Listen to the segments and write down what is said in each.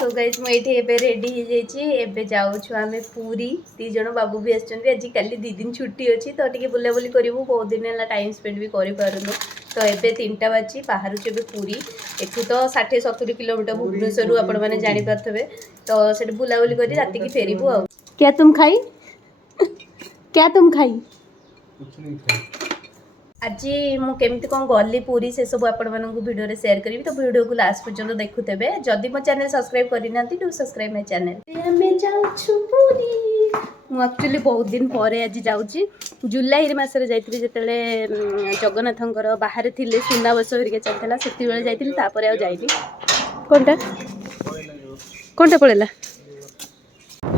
so guys मुझे एबे ready हो जाइए जाऊँ आम पूरी दी जन बाबू भी आज काली 2 दिन छुट्टी अच्छी तो टे बुलाबुली करूँ बहुत दिन है टाइम स्पेंड भी करूँ तो एबे 3टा बाजी बाहर पूरी एठू तो 60-70 किलोमीटर भुवनेश्वर आपण मैंने जापारे तो से बुलाबुली कर रात की फेरबू आ क्या तुम खाई क्या तुम खाई आज मुझे कौन गली पूरी से सब आपण भिडियो शेयर करी तो वीडियो को लास्ट पर्यंत देखुथे जदि मो चैनल सब्सक्राइब करना do subscribe my channel actually बहुत दिन पर आज जाऊँगी जुलाई मसरे जाइए जिते जगन्नाथंकर बाहर थे सुनाबस हरिका चलता से जाइए जाइनी कौनटा कौनटा पड़ेगा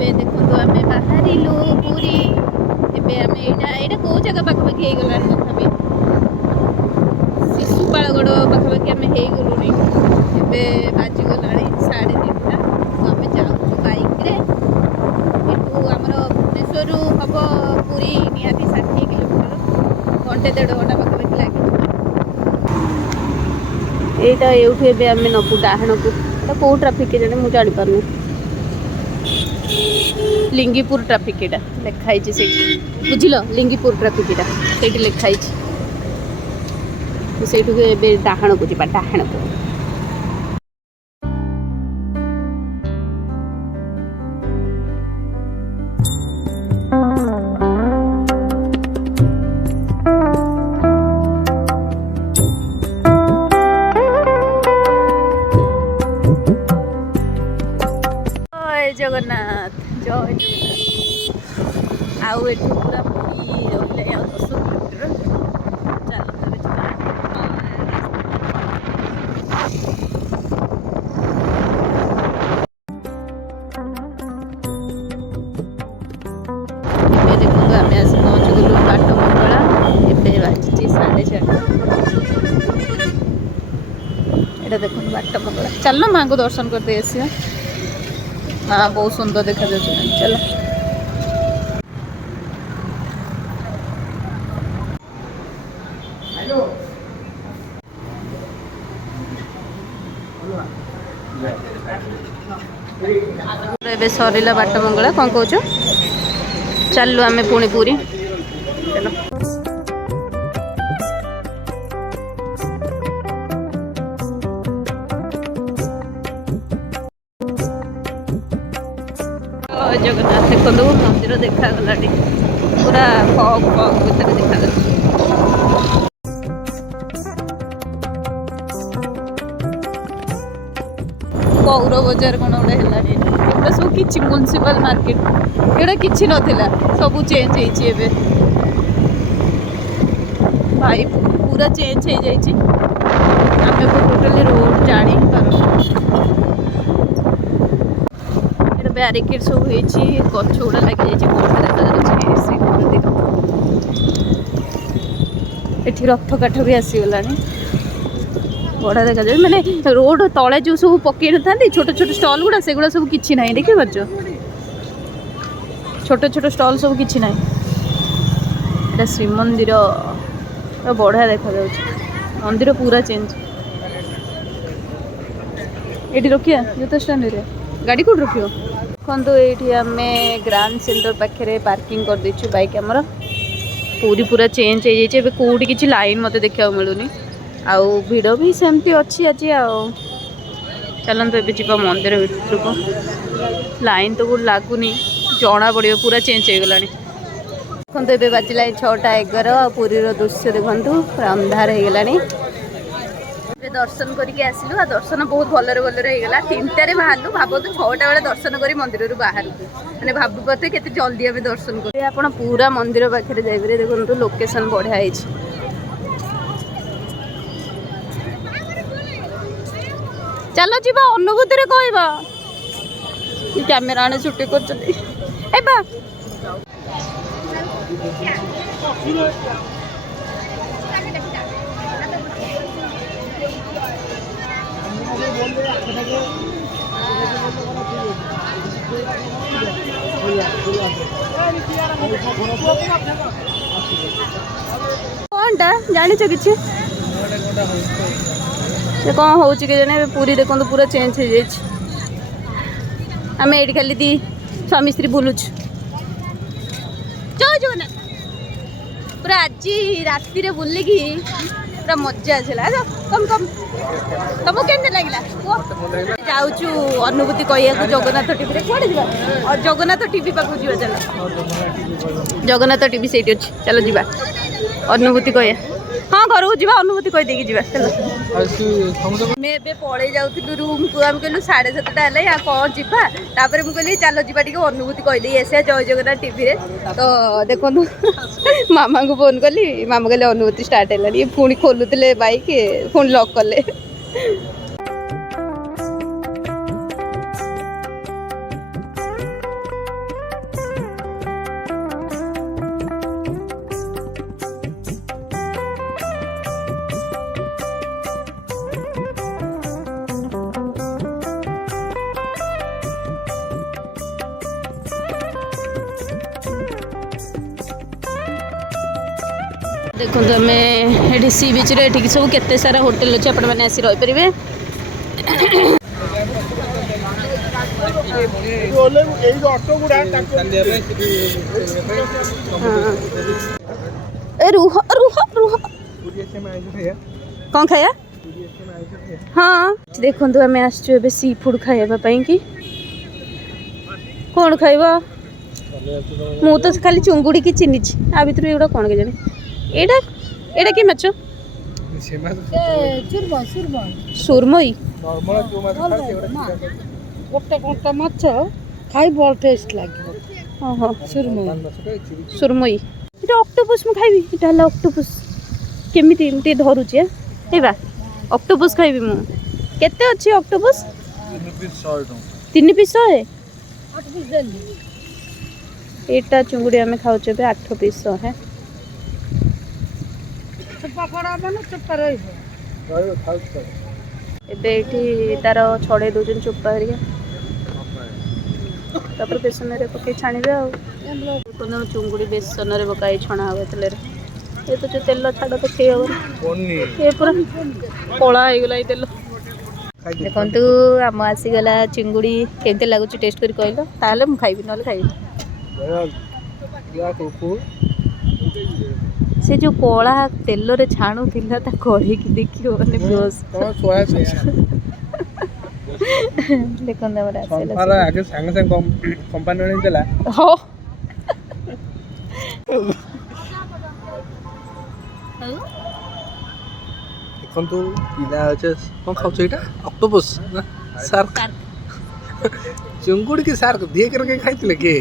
देखो आम बाहरिलु पूरी एम यहाँ कौ जगह पाखापाखि हो गला तथापि शिशुपालगढ़ पाखापाखि आम हो गलुनी एवं बाजिगला 3:30 तो आम जाऊँ बाइक आमर भुवनेश्वर हम पूरी निहाती 60 किलोमीटर घंटे 1.5 घंटा पाखापाखि लगे यहाँ ये आम नबू डाण को कौ ट्राफिक के जाने मुझे जापार लिंगीपुर ट्राफिक एटा लिखाई से बुझिल लिंगीपुर ट्राफिक एटा से लिखाई से डाहाण को जा डाहाण को जगन्नाथ जय जगन्नाथ आउ एठू पूरा पूरी रही 10 किलोमीटर चलो देखो आम आस पहुँच गलु बाट मंगला ए बाजी 4:30 एटा देखो बाट मंगला चल माँ को दर्शन करते आसिया हाँ बहुत सुंदर देखा जाए चलो ए सरला बाट मंगला कौन कौच चलु आम पुणी पूरी चलो जगन्नाथ देखो मंदिर देखा पूरा फग फग भीतर देखा पौर बजार कौन गोटे है सब कि म्युनिसिपल मार्केट एटा कि नाला सब चेंज हो भाई पूरा चेंज हो जाए आम टोटाली रोड जानी बैरिकेड सब गच गुड़ा लगी देखा रथ काठ भी आसीगला बढ़िया देखा जाए मैंने रोड तले जो सब पकई न था छोट छोट स्टल गुड़ा से सब किसी ना देखी पार्च छोट छोट स्टल सब किसी ना यहाँ श्रीमंदिर बढ़िया देखा मंदिर पूरा चेंज ये रखिया जूता स्टैंड गाड़ी कौट रखियो देखो ये आम ग्रांड सेंटर पाखे पार्किंग कर देचु बाइक आमर पूरी पूरा चेंज हो जाए कौटी किसी लाइन मत देखा मिलूनी आउ भिड़ भी सेमती अच्छी आज चलते ए जा मंदिर भर को लाइन तो कौट लगुनि जना पड़ो पूरा चेंज हो गला देखो ये बाजिला 6:11 पूरी दृश्य देखु पूरा अंधार हो गला दर्शन करके आसिलु दर्शन बहुत भलरे होगा 3टारे बाहर भाव तो 6टा बेले दर्शन कर मंदिर बाहर मैंने भाव पाते के जल्दी आम दर्शन कर आप पूरा मंदिर पाखे जाइए देखो लोकेशन बढ़िया है चलो जी अनुभूति रे कहबा कैमेरा आने छुट्टी कर कौनटा जानी कि कौन हो पूरी देखो पूरा चेंज हो जाए आम ये खाली दी स्वामी स्त्री बुलुच जय जगन्नाथ पूरा आज राति बुलिकी पूरा मजा आसला कम कम तुमको केमती लगे जाऊँ अनुभूति कह जगन्नाथ टीवी कौन जा जगन्नाथ टीवी पाक जी चल जगन्नाथ टीवी से अच्छी चलो जा अनुभूति कह हाँ घर को जा अनुभूति कहीदेकी जा चल मैं पड़े जाऊँ रूम को आम कहलु 7:30 है कौन जापर मुझे कहली चलो जा अनुभूति कहीदे आसा जय जगन्नाथ टीवी तो देखो मामा को फोन कली मामा कहले अनुभूति स्टार्ट है पुणी खोलुले बाइक पुणी लॉक कले देखो आम सी बीच ये सब केते सारा होटेल अच्छे आपण मैंने आसी रहीपर रुह रुह रुह कौन खाया हाँ देखो आम आसचु सी फूड खाइबापी कि कौन खाइबा मु तो खाली चुंगुड़ी की चिन्ही आ भर एगुड़ा कौन के जाने एटा एटा कि माछ सुरमई गोटे गोटे माछ खाई बड़ टेस्ट लगे सुरमई सुरमई एटा ऑक्टोपस मु खाइबी एटा हला ऑक्टोपस केमिति एमति धरुची एबा ऑक्टोपस खाइबी मु केते अछि ऑक्टोपस 3 पीस 100 8 पीस देली एटा चुंगुड़ी आमे खाउछे बे 8 पीस है पकड़ा मन चुप रहिबो एबे एठी तार छड़े दोजन चुप्पा हरिया तापर बेसन रे पके छाणीबे आ कोन चुंगुड़ी बेसन रे पकाई छणा होवे तेल रे ये तो जो तेल छाड़ तो खे हो ये पूरा कला हो गला तेल देखु आम आसीगला चिंगुड़ी केमती लगुच टेस्ट कर कहल ताहले मु खाइबी नले खाइबी से जो कला तेल रे छाणु थिला ता कढ़ी की देखियो माने बस देखो ना बड़ा संसार आगे संग संग कंपनी ने देला हो देखंतु पिला আছে কোন খাওছ এটা অক্টোপাস না শার্ক চিংগুড়ি কি শার্ক দিয়ে करके খাইতলে কে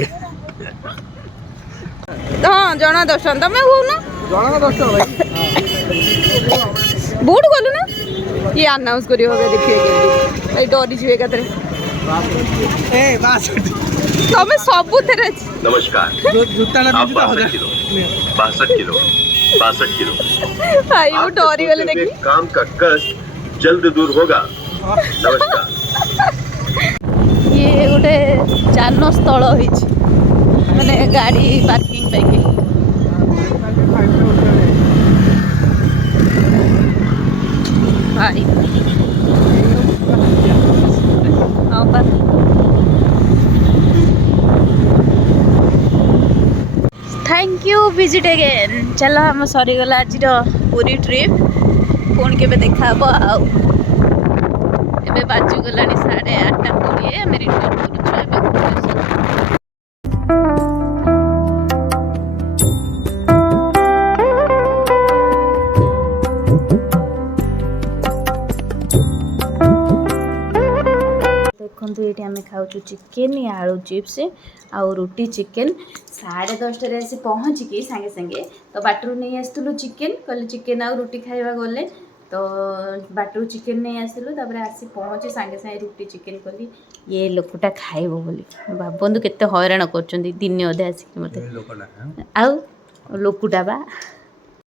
हाँ जना 10 टका तमे हो ना जना 10 टका भाई बोर्ड खोलू ना ये अनाउंस करियो होगा देखिए भाई डरी जीवे कतरे ए बास तमे सब थेरे नमस्कार जूता ना आप 62 किलो 62 किलो भाई वो डरी वाले आपके देखी काम का कष्ट जल्द दूर होगा नमस्कार ये गोटे चान स्थल होइछ माने गाड़ी पार्किंग पे भाई हाँ बा थैंक यू विजिट अगेन चलो हम सरीगला आज पूरी ट्रिप पुणी के देखा आउ एबे बाजू गलानी 8:30 आम रिटर्न करूँ देखो ये आम खाऊ चिकेन आलू चिप्स आउ रोटी चिकेन 10:30 आसी पहुँचिकी सागे सागे तो बाटरू नहीं आसलु चिकेन कहले चिकेन आउ रोटी खाइबा गले तो बाटरू चिकेन नहीं आसलु तापर आसी पहुँची सागे सागे रोटी चिकेन कली ये लोकटा खाइबो बोली भाबंतु केते हैरान करछन दिन अधे आसिक मते आउ लोकटा बा